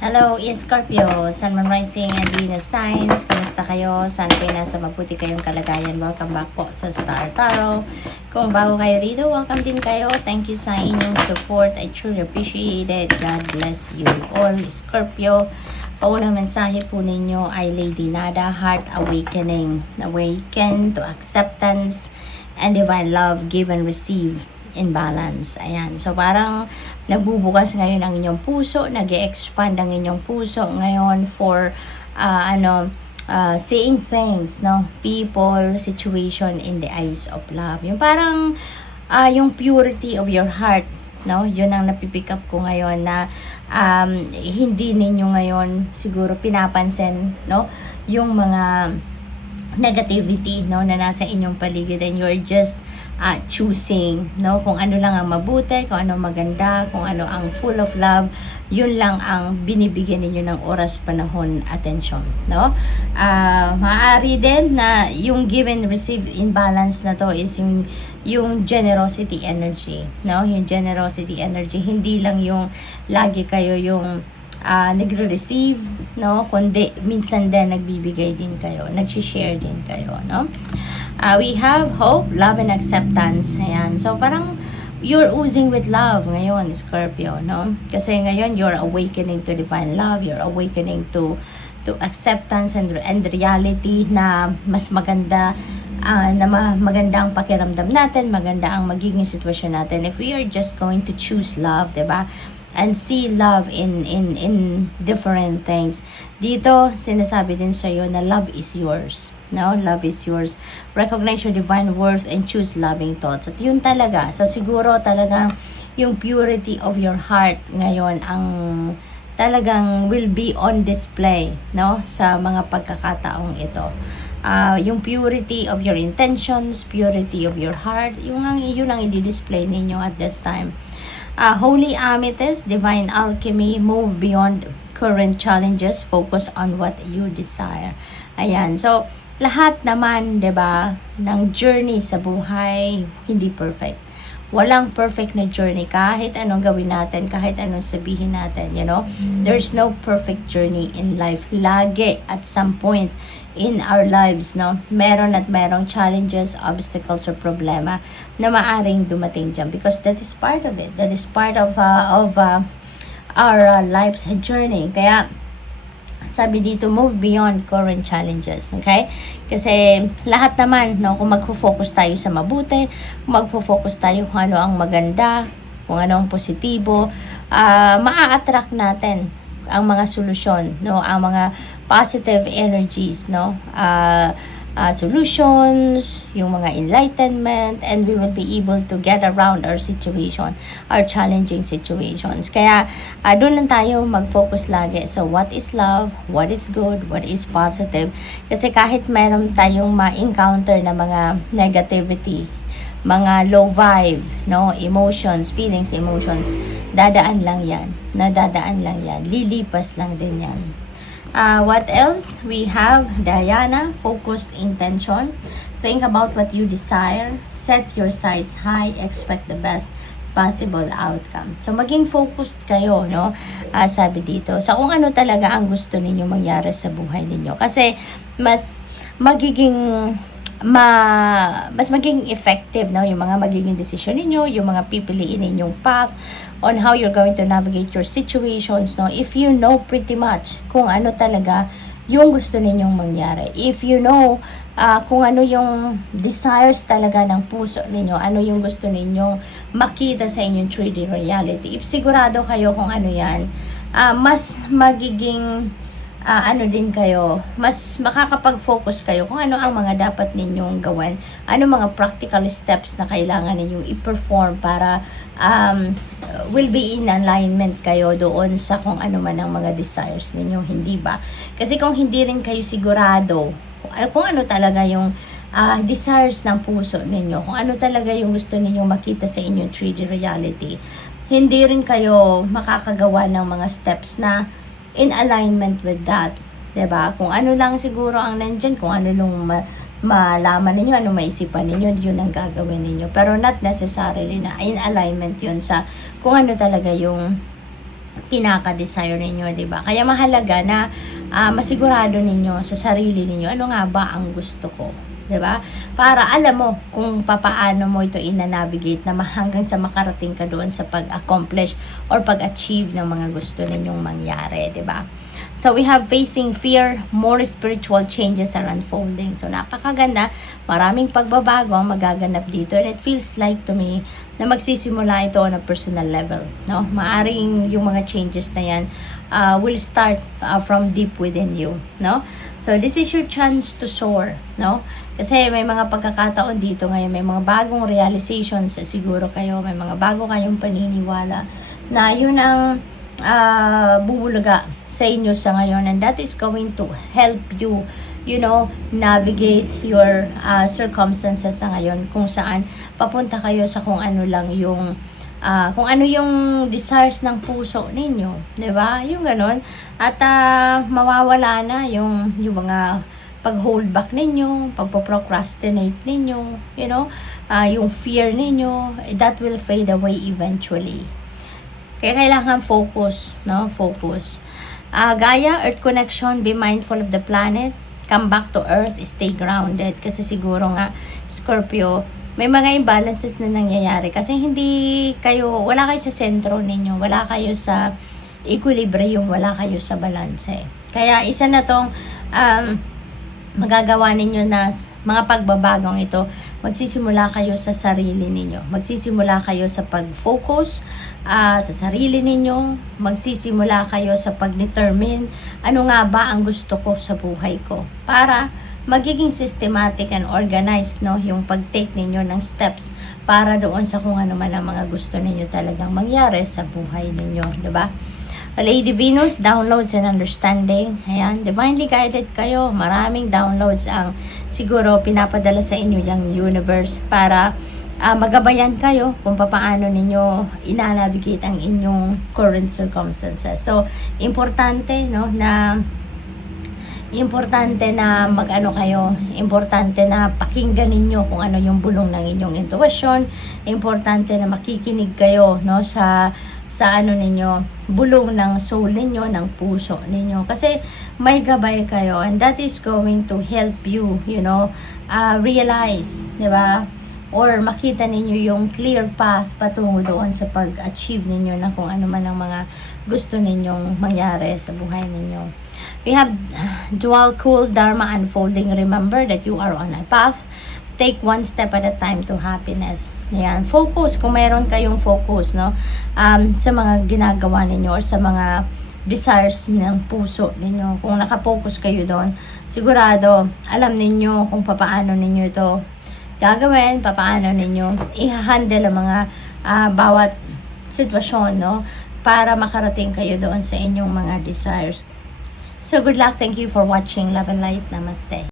Hello, Scorpio, Sun, Moon, Rising, and Venus signs. Kamusta kayo? Sana kayo nasa mabuti kayong kalagayan. Welcome back po sa Star Tarot. Kung bago kayo rito, welcome din kayo. Thank you sa inyong support. I truly appreciate it. God bless you all, Scorpio. Paunang mensahe po ninyo ay Lady Nada, Heart Awakening. Awaken to acceptance and divine love, give and receive in balance. Ayan. So, parang nagbubukas ngayon ang inyong puso, nag-expand ang inyong puso ngayon for, seeing things, no? People, situation in the eyes of love. Yung parang, yung purity of your heart, no? Yun ang napipick up ko ngayon na, hindi ninyo ngayon siguro pinapansin, no? Yung mga negativity, no, na nasa inyong paligid, and you're just choosing, no, kung ano lang ang mabuti, kung ano maganda, kung ano ang full of love, yun lang ang binibigyan ninyo ng oras, panahon, attention, no? Maaari din na yung give and receive imbalance na to is yung generosity energy, no? Yung generosity energy, hindi lang yung lagi kayo yung nagre-receive, no? Kundi minsan din nagbibigay din kayo, nag-share din kayo, no? We have hope, love, and acceptance. Ayan. So, parang you're oozing with love ngayon, Scorpio, no? Kasi ngayon, you're awakening to divine love. You're awakening to acceptance and reality na mas maganda, maganda ang pakiramdam natin, maganda ang magiging sitwasyon natin if we are just going to choose love, diba? And see love in different things. Dito, sinasabi din sa iyo na love is yours. No? Love is yours. Recognize your divine worth and choose loving thoughts. At yun talaga. So, siguro talagang yung purity of your heart ngayon ang talagang will be on display, no? Sa mga pagkakataong ito. Yung purity of your intentions, purity of your heart, yun ang i-display ninyo at this time. Holy Amethyst, Divine Alchemy, move beyond current challenges, focus on what you desire. Ayan, so lahat naman, 'di ba, ng journey sa buhay hindi perfect. Walang perfect na journey kahit anong gawin natin, kahit anong sabihin natin, you know. There's no perfect journey in life. Lagi at some point in our lives, no, meron at merong challenges, obstacles, or problema na maaring dumating dyan because that is part of it. That is part of our life's journey. Kaya sabi dito, move beyond current challenges, okay? Kasi lahat naman, no, kung magfo-focus tayo sa mabuti, kung magfo-focus tayo kung ano ang maganda, kung ano ang positibo, maa-attract natin ang mga solusyon, no, ang mga positive energies, no, solutions, yung mga enlightenment, and we will be able to get around our situation, our challenging situations. Kaya, doon lang tayo mag-focus lagi. So, what is love? What is good? What is positive? Kasi kahit meron tayong ma-encounter na mga negativity, mga low vibe, no, emotions, feelings, emotions, dadaan lang yan. Nadadaan lang yan. Lilipas lang din yan. What else? We have Diana, focused intention. Think about what you desire. Set your sights high. Expect the best possible outcome. So, maging focused kayo, no? Sabi dito. So, kung ano talaga ang gusto ninyo mangyari sa buhay ninyo. Kasi, mas magiging effective, no, yung mga magiging decision ninyo, yung mga pipiliin ninyong path on how you're going to navigate your situations, no, if you know pretty much kung ano talaga yung gusto ninyong mangyari, if you know kung ano yung desires talaga ng puso ninyo, ano yung gusto ninyong makita sa inyong 3D reality, if sigurado kayo kung ano yan, mas magiging din kayo, mas makakapag-focus kayo kung ano ang mga dapat ninyong gawin, ano mga practical steps na kailangan ninyong i-perform para will be in alignment kayo doon sa kung ano man ang mga desires ninyo, hindi ba? Kasi kung hindi rin kayo sigurado kung ano talaga yung desires ng puso ninyo, kung ano talaga yung gusto ninyong makita sa inyong 3D reality, hindi rin kayo makakagawa ng mga steps na in alignment with that, 'di ba? Kung ano lang siguro ang nandiyan, kung ano nung malaman ninyo, ano maisipan ninyo, yun ang gagawin ninyo. Pero not necessarily na in alignment yun sa kung ano talaga yung pinaka-desire ninyo, 'di ba? Kaya mahalaga na masigurado ninyo sa sarili ninyo, ano nga ba ang gusto ko, 'di ba? Para alam mo kung papaano mo ito ina-navigate na hanggang sa makarating ka doon sa pag-accomplish or pag-achieve ng mga gusto ninyong mangyari, 'di ba? So we have facing fear, more spiritual changes are unfolding. So napakaganda, maraming pagbabago ang magaganap dito, and it feels like to me na magsisimula ito on a personal level, no? Maaring yung mga changes na yan will start from deep within you, no? So this is your chance to soar, no? Kasi may mga pagkakataon dito ngayon, may mga bagong realizations siguro kayo, may mga bago kayong paniniwala na yun ang bubulaga sa inyo sa ngayon, and that is going to help you, you know, navigate your circumstances sa ngayon, kung saan papunta kayo sa kung ano lang yung kung ano yung desires ng puso ninyo, 'di ba? Yung ganon, at mawawala na yung mga pag-hold back ninyo, pagpo-procrastinate ninyo, you know, yung fear ninyo, that will fade away eventually. Kaya kailangan focus, no? Focus. Gaia, Earth connection, be mindful of the planet, come back to Earth, stay grounded. Kasi siguro nga, Scorpio, may mga imbalances na nangyayari. Kasi wala kayo sa sentro ninyo, wala kayo sa equilibrium, wala kayo sa balanse. Kaya isa na tong magagawa ninyo na mga pagbabagong ito, magsisimula kayo sa sarili ninyo. Magsisimula kayo sa pag-focus sa sarili ninyo. Magsisimula kayo sa pag-determine ano nga ba ang gusto ko sa buhay ko. Para magiging systematic and organized, no, yung pag-take ninyo ng steps para doon sa kung ano man ang mga gusto ninyo talagang mangyari sa buhay ninyo, 'di ba? Lady Venus, downloads and understanding. Ayan, divinely guided kayo. Maraming downloads ang siguro pinapadala sa inyo yung universe para magabayan kayo kung paano ninyo ina-navigate ang inyong current circumstances. So, importante, no, na mag-ano kayo, importante na pakinggan ninyo kung ano yung bulong ng inyong intuition, importante na makikinig kayo, no, sa ano ninyo, bulong ng soul ninyo, ng puso ninyo, kasi may gabay kayo, and that is going to help you, you know, realize, di ba, or makita ninyo yung clear path patungo doon sa pag-achieve ninyo na kung ano man ang mga gusto ninyong mangyari sa buhay ninyo. We have dual cool dharma unfolding. Remember that you are on a path. Take one step at a time to happiness. Ayan, focus. Kung mayroon kayong focus, no, sa mga ginagawa ninyo or sa mga desires ng puso ninyo, kung nakafocus kayo doon, sigurado, alam ninyo kung paano ninyo ito gagawin, paano ninyo i-handle ang mga bawat sitwasyon, no, para makarating kayo doon sa inyong mga desires. So, good luck. Thank you for watching. Love and light. Namaste.